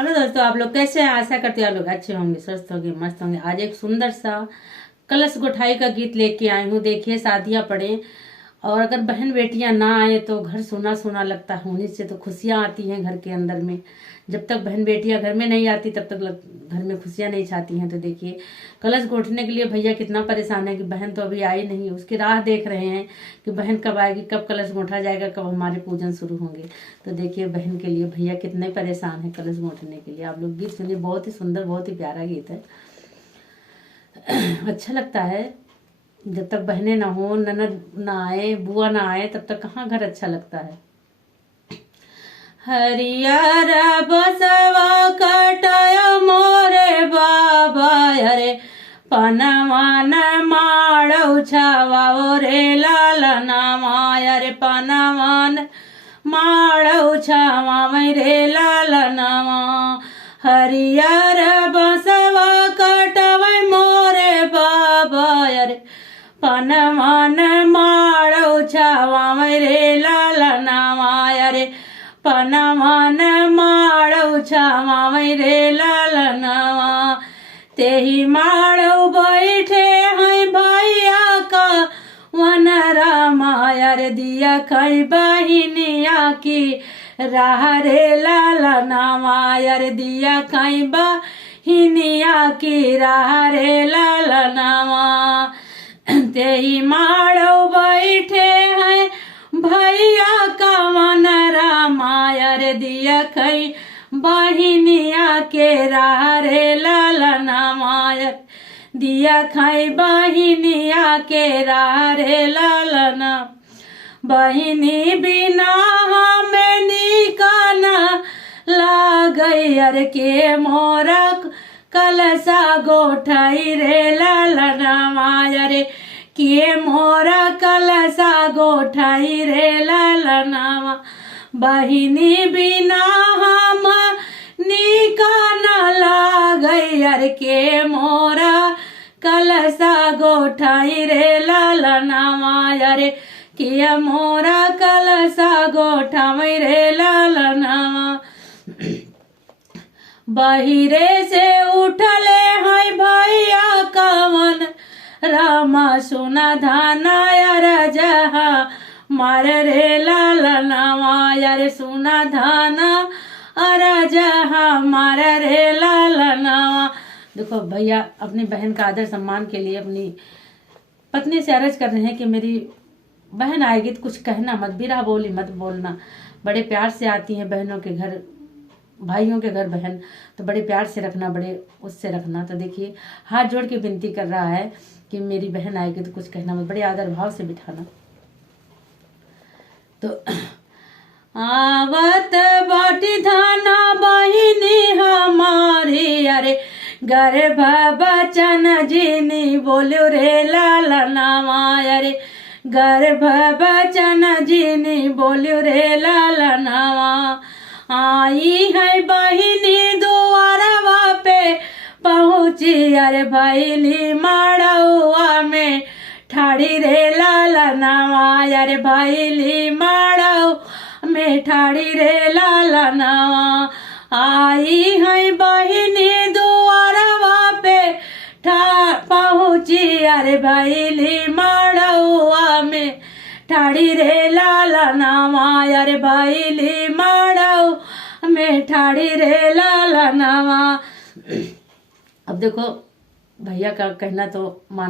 Hello दोस्तों, आप लोग कैसे हैं? आशा करती हूँ आप लोग अच्छे होंगे, स्वस्थ होंगे, मस्त होंगे। आज एक सुंदर सा कलश गोठाई का गीत लेके आई हूँ। देखिए, शादियाँ पड़े और अगर बहन बेटियां ना आए तो घर सूना सूना लगता है। होने से तो खुशियां आती हैं घर के अंदर में। जब तक बहन बेटियां घर में नहीं आती तब तक घर में खुशियां नहीं छाती हैं। तो देखिए, कलश गोठने के लिए भैया कितना परेशान है कि बहन तो अभी आई नहीं, उसकी राह देख रहे हैं कि बहन कब आएगी, कब कलश गोठा जाएगा, कब हमारे पूजन शुरू होंगे। तो देखिए, बहन के लिए भैया कितने परेशान है कलश गोठने के लिए। आप लोग गीत सुनिए, बहुत ही सुंदर, बहुत ही प्यारा गीत है। अच्छा लगता है। जब तक बहनें ना हो, ननद ना आए, बुआ ना आए, तब तक कहाँ घर अच्छा लगता है। हरियर बसवा कटायो मोरे बाबा, अरे पनवान माड़ौ छावा रे लालना माया रे पनवान माड़ौ छावा रे लालना। हरियर बसवा कटवै मोरे बाबा, अरे पनवान माड़ौ छावा रे लालना माया रे पनवान माड़ौ छावा रे लालना। तेही माड़ौ बैठे हैं भैया का वन रामाया रे दिया खई बहिनिया की राह रे लालना माया रे दिया खई बहिनिया की राह रे लालना। तेही माड़ौ बैठे हैं भैया का मन रामाया रे दिया खई बहिनिया के राह रे लालना माया दिया खई बहिनिया के राह रे लालना। बहिनी बिना हमें निकाना लागई अर के मोरा कलसा गोठाई रे लालना माया रे के मोरा कलसा गोठाई रे लालना। बहिनी बिना हम निकाना लागई अर के मोरा कलसा गोठाई रे लालना माया रे किया मोरा कलसा गोठाई रे लालना। बहिरे से उठले हैं भैया का मन रामा सोना धाना राजा मार रे लालना माया रे सोना धाना राजा मार रे लालना। देखो, भैया अपनी बहन का आदर सम्मान के लिए अपनी पत्नी से अर्ज कर रहे हैं कि मेरी बहन आएगी तो कुछ कहना मत, बिरा बोली मत बोलना। बड़े प्यार से आती हैं बहनों के घर, भाइयों के घर बहन, तो बड़े प्यार से रखना, बड़े उससे रखना। तो देखिए, हाथ जोड़ के विनती कर रहा है कि मेरी बहन आएगी तो कुछ कहना मत, बड़े आदर भाव से बिठाना। तो आवत बाटी धाना बहिनी हमारी अरे गर्भ बचन जीनी बोलो रे लालना माया रे गर्भ बचन जीनी बोलो रे लालना। आई है बहिनी दुआरवा पे पहुँची अरे भैली माड़ौआ में ठाड़ी रे लालना माया रे भैली माड़ौ में ठाड़ी रे लालना। आई है बहिनी दुआरवा पे पहुँची अरे भैली माड़ौआ में ठाड़ी रे लालना माया रे भैली माड़ौ में ठाड़ी रे लालना। अब देखो, भैया का कहना तो मान